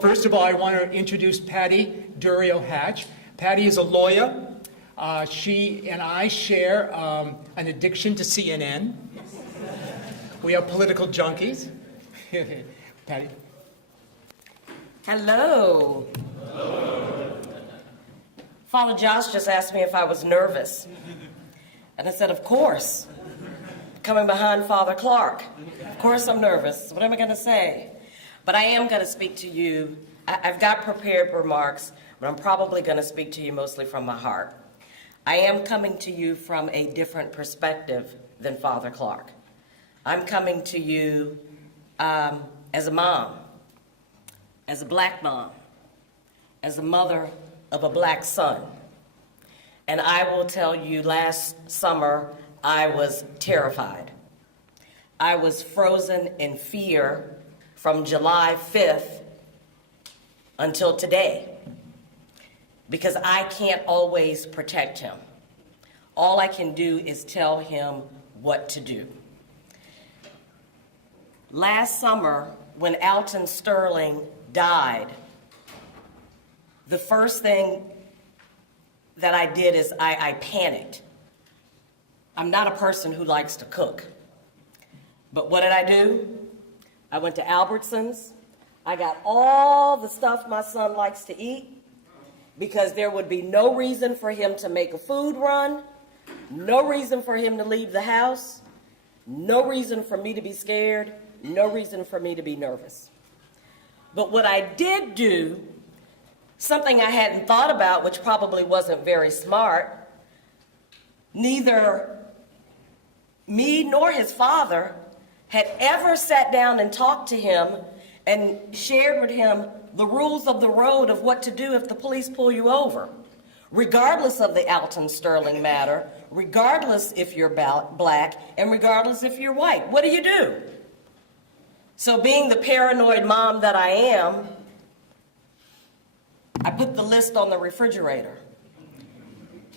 First of all, I want to introduce Patti Hatch. Patti is a lawyer. She and I share an addiction to CNN. We are political junkies. Patti. Hello. Hello. Father Josh just asked me if I was nervous. And I said, of course. Coming behind Father Clark. Of course I'm nervous. What am I going to say? But I am going to speak to you. I've got prepared remarks, but I'm probably going to speak to you mostly from my heart. I am coming to you from a different perspective than Father Clark. I'm coming to you as a mom, as a black mom, as a mother of a black son. And I will tell you, last summer, I was terrified. I was frozen in fear from July 5th until today, because I can't always protect him. All I can do is tell him what to do. Last summer, when Alton Sterling died, the first thing that I did is I panicked. I'm not a person who likes to cook. But what did I do? I went to Albertsons. I got all the stuff my son likes to eat, because there would be no reason for him to make a food run, no reason for him to leave the house, no reason for me to be scared, no reason for me to be nervous. But what I did do, something I hadn't thought about, which probably wasn't very smart, neither me nor his father had ever sat down and talked to him and shared with him the rules of the road of what to do if the police pull you over, regardless of the Alton Sterling matter, regardless if you're black, and regardless if you're white. What do? So being the paranoid mom that I am, I put the list on the refrigerator.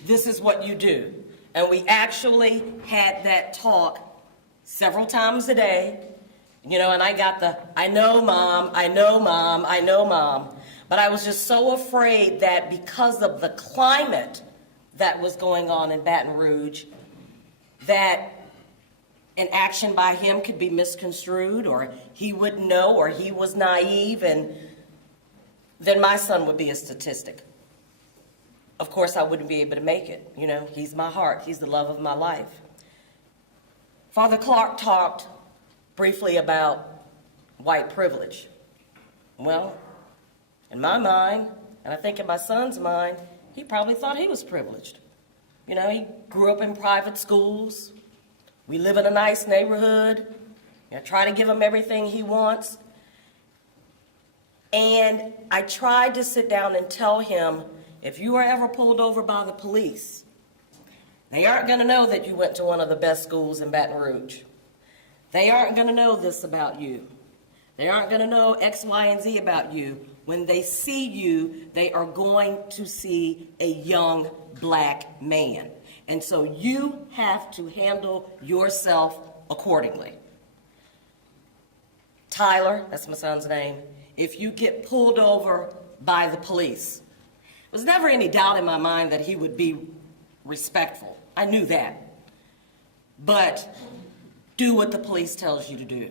This is what you do. And we actually had that talk several times a day, and I got I know mom, I know mom, I know mom. But I was just so afraid that because of the climate that was going on in Baton Rouge, that an action by him could be misconstrued, or he wouldn't know, or he was naive, and then my son would be a statistic. Of course, I wouldn't be able to make it. He's my heart. He's the love of my life. Father Clark talked briefly about white privilege. Well, in my mind, and I think in my son's mind, he probably thought he was privileged. He grew up in private schools. We live in a nice neighborhood. I try to give him everything he wants. And I tried to sit down and tell him, if you are ever pulled over by the police, they aren't going to know that you went to one of the best schools in Baton Rouge. They aren't going to know this about you. They aren't going to know X, Y, and Z about you. When they see you, they are going to see a young black man. And so you have to handle yourself accordingly. Tyler, that's my son's name, if you get pulled over by the police, there was never any doubt in my mind that he would be respectful. I knew that. But do what the police tells you to do.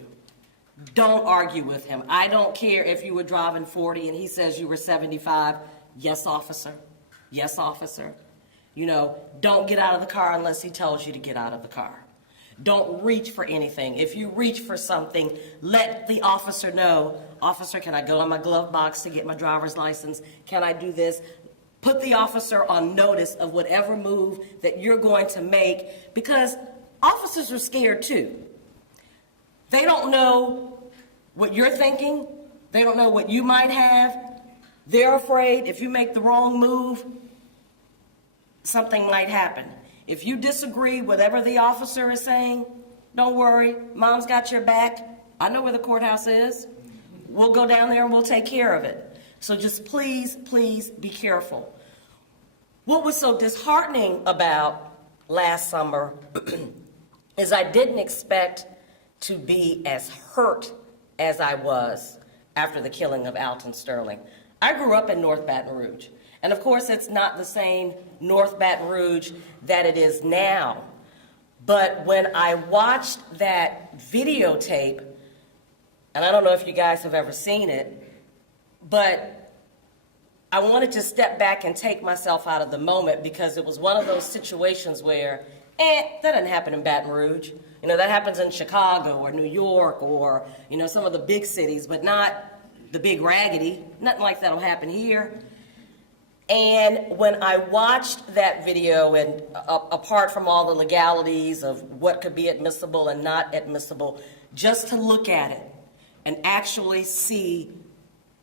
Don't argue with him. I don't care if you were driving 40 and he says you were 75. Yes, officer. Yes, officer. Don't get out of the car unless he tells you to get out of the car. Don't reach for anything. If you reach for something, let the officer know, officer, can I go in my glove box to get my driver's license? Can I do this? Put the officer on notice of whatever move that you're going to make, because officers are scared too. They don't know what you're thinking. They don't know what you might have. They're afraid if you make the wrong move, something might happen. If you disagree with whatever the officer is saying, don't worry, mom's got your back. I know where the courthouse is. We'll go down there and we'll take care of it. So just please, please be careful. What was so disheartening about last summer is I didn't expect to be as hurt as I was after the killing of Alton Sterling. I grew up in North Baton Rouge. And of course, it's not the same North Baton Rouge that it is now. But when I watched that videotape, and I don't know if you guys have ever seen it, but I wanted to step back and take myself out of the moment, because it was one of those situations where, that doesn't happen in Baton Rouge. You know, that happens in Chicago or New York or, you know, some of the big cities, but not the big raggedy. Nothing like that'll happen here. And when I watched that video, and apart from all the legalities of what could be admissible and not admissible, just to look at it and actually see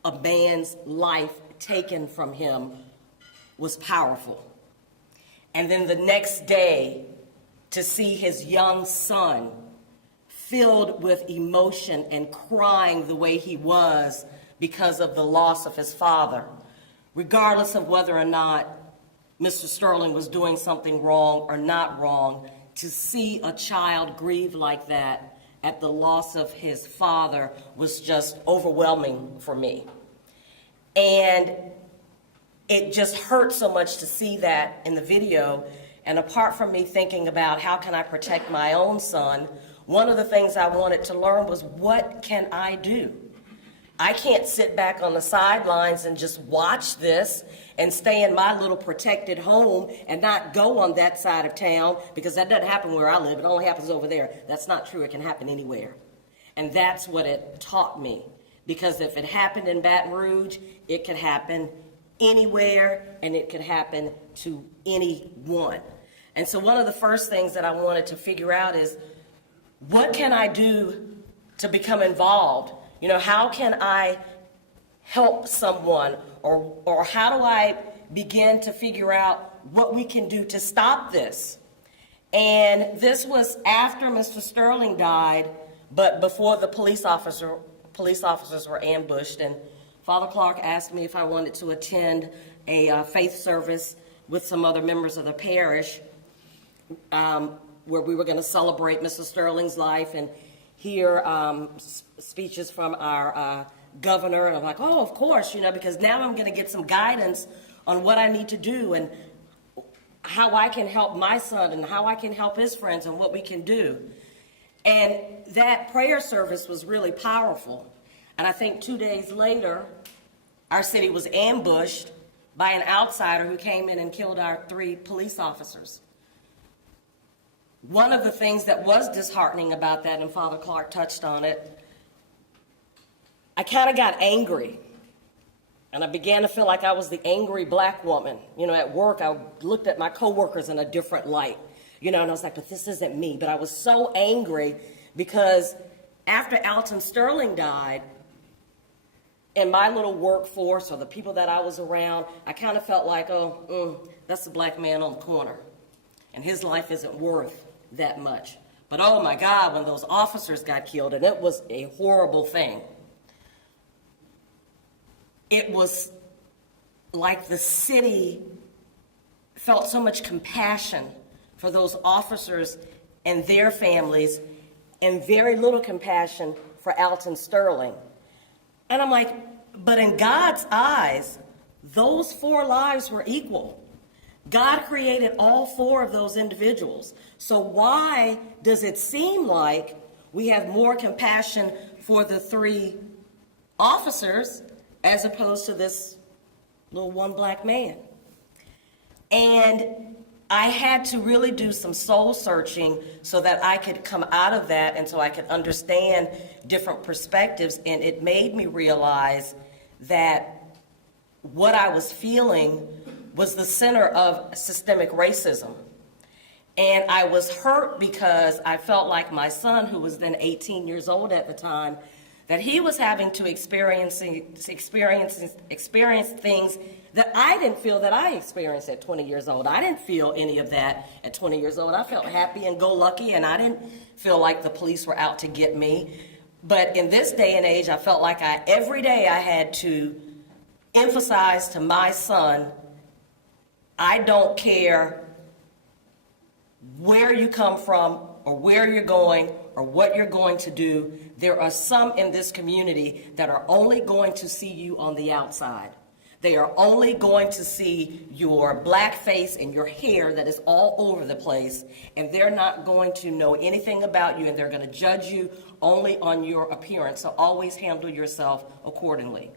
a man's life taken from him was powerful. And then the next day, to see his young son filled with emotion and crying the way he was because of the loss of his father, regardless of whether or not Mr. Sterling was doing something wrong or not wrong, to see a child grieve like that at the loss of his father was just overwhelming for me. And it just hurt so much to see that in the video. And apart from me thinking about how can I protect my own son, one of the things I wanted to learn was, what can I do? I can't sit back on the sidelines and just watch this and stay in my little protected home and not go on that side of town, because that doesn't happen where I live. It only happens over there. That's not true. It can happen anywhere. And that's what it taught me, because if it happened in Baton Rouge, it could happen anywhere, and it could happen to anyone. And so one of the first things that I wanted to figure out is, what can I do to become involved? You know, how can I help someone, or how do I begin to figure out what we can do to stop this? And this was after Mr. Sterling died, but before the police officers were ambushed. And Father Clark asked me if I wanted to attend a faith service with some other members of the parish, where we were going to celebrate Mr. Sterling's life and hear speeches from our governor. And I'm like, oh, of course, you know, because now I'm going to get some guidance on what I need to do and how I can help my son and how I can help his friends and what we can do. And that prayer service was really powerful. And I think 2 days later, our city was ambushed by an outsider who came in and killed our 3 police officers. One of the things that was disheartening about that, and Father Clark touched on it, I kind of got angry. And I began to feel like I was the angry black woman. You know, at work, I looked at my coworkers in a different light. You know, and I was like, but this isn't me. But I was so angry because after Alton Sterling died, in my little workforce, or the people that I was around, I kind of felt like, that's the black man on the corner. And his life isn't worth that much. But oh my God, when those officers got killed, and it was a horrible thing. It was like the city felt so much compassion for those officers and their families, and very little compassion for Alton Sterling. And I'm like, but in God's eyes, those 4 lives were equal. God created all 4 of those individuals. So why does it seem like we have more compassion for the 3 officers as opposed to this little one black man? And I had to really do some soul searching so that I could come out of that and so I could understand different perspectives. And it made me realize that what I was feeling was the center of systemic racism. And I was hurt because I felt like my son, who was then 18 years old at the time, that he was having to experience things that I didn't feel that I experienced at 20 years old. I didn't feel any of that at 20 years old. I felt happy and go-lucky, and I didn't feel like the police were out to get me. But in this day and age, I felt like every day I had to emphasize to my son, I don't care where you come from or where you're going or what you're going to do, there are some in this community that are only going to see you on the outside. They are only going to see your black face and your hair that is all over the place, and they're not going to know anything about you, and they're going to judge you only on your appearance. So always handle yourself accordingly.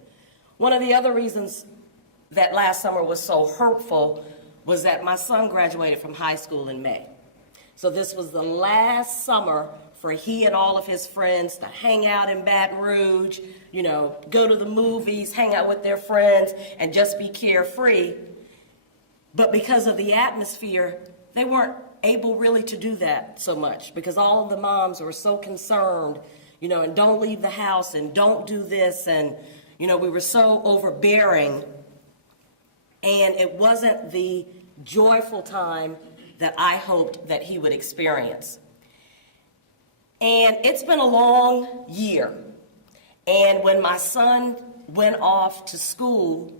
One of the other reasons that last summer was so hurtful was that my son graduated from high school in May. So this was the last summer for he and all of his friends to hang out in Baton Rouge, you know, go to the movies, hang out with their friends, and just be carefree. But because of the atmosphere, they weren't able really to do that so much, because all of the moms were so concerned, you know, and don't leave the house and don't do this, and, you know, we were so overbearing, and it wasn't the joyful time that I hoped that he would experience. And it's been a long year. And when my son went off to school,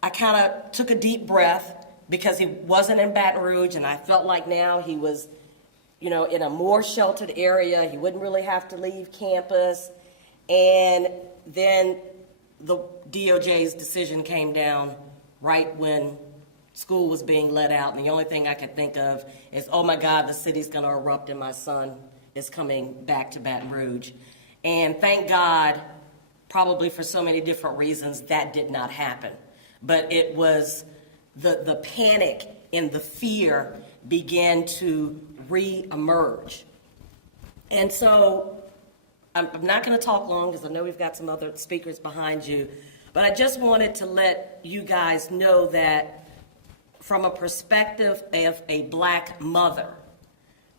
I kind of took a deep breath because he wasn't in Baton Rouge, and I felt like now he was, you know, in a more sheltered area. He wouldn't really have to leave campus. And then the DOJ's decision came down right when school was being let out, and the only thing I could think of is, oh my God, the city's gonna erupt and my son is coming back to Baton Rouge. And thank God, probably for so many different reasons, that did not happen. But it was the panic and the fear began to re-emerge. And so I'm not gonna talk long because I know we've got some other speakers behind you, but I just wanted to let you guys know that from a perspective of a black mother,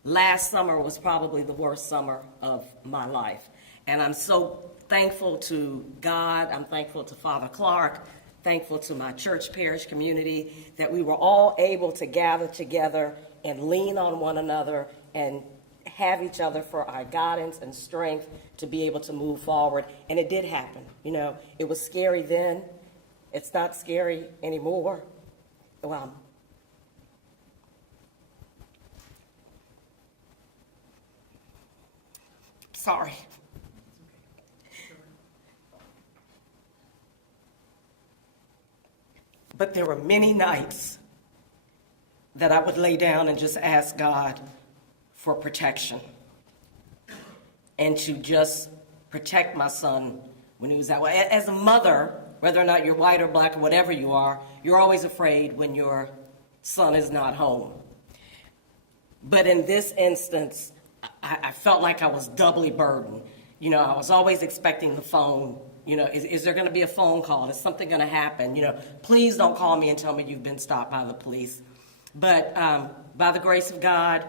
last summer was probably the worst summer of my life. And I'm so thankful to God, I'm thankful to Father Clark, thankful to my church parish community that we were all able to gather together and lean on one another and have each other for our guidance and strength to be able to move forward. And it did happen. You know, it was scary then. It's not scary anymore. Well, sorry. But there were many nights that I would lay down and just ask God for protection and to just protect my son when he was that way. As a mother, whether or not you're white or black or whatever you are, you're always afraid when your son is not home. But in this instance, I felt like I was doubly burdened. You know, I was always expecting the phone. You know, is there going to be a phone call? Is something going to happen? You know, please don't call me and tell me you've been stopped by the police. But by the grace of God,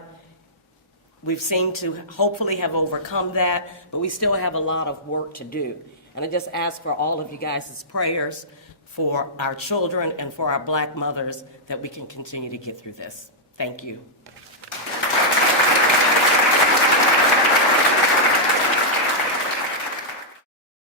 we've seemed to hopefully have overcome that, but we still have a lot of work to do. And I just ask for all of you guys' prayers for our children and for our black mothers that we can continue to get through this. Thank you.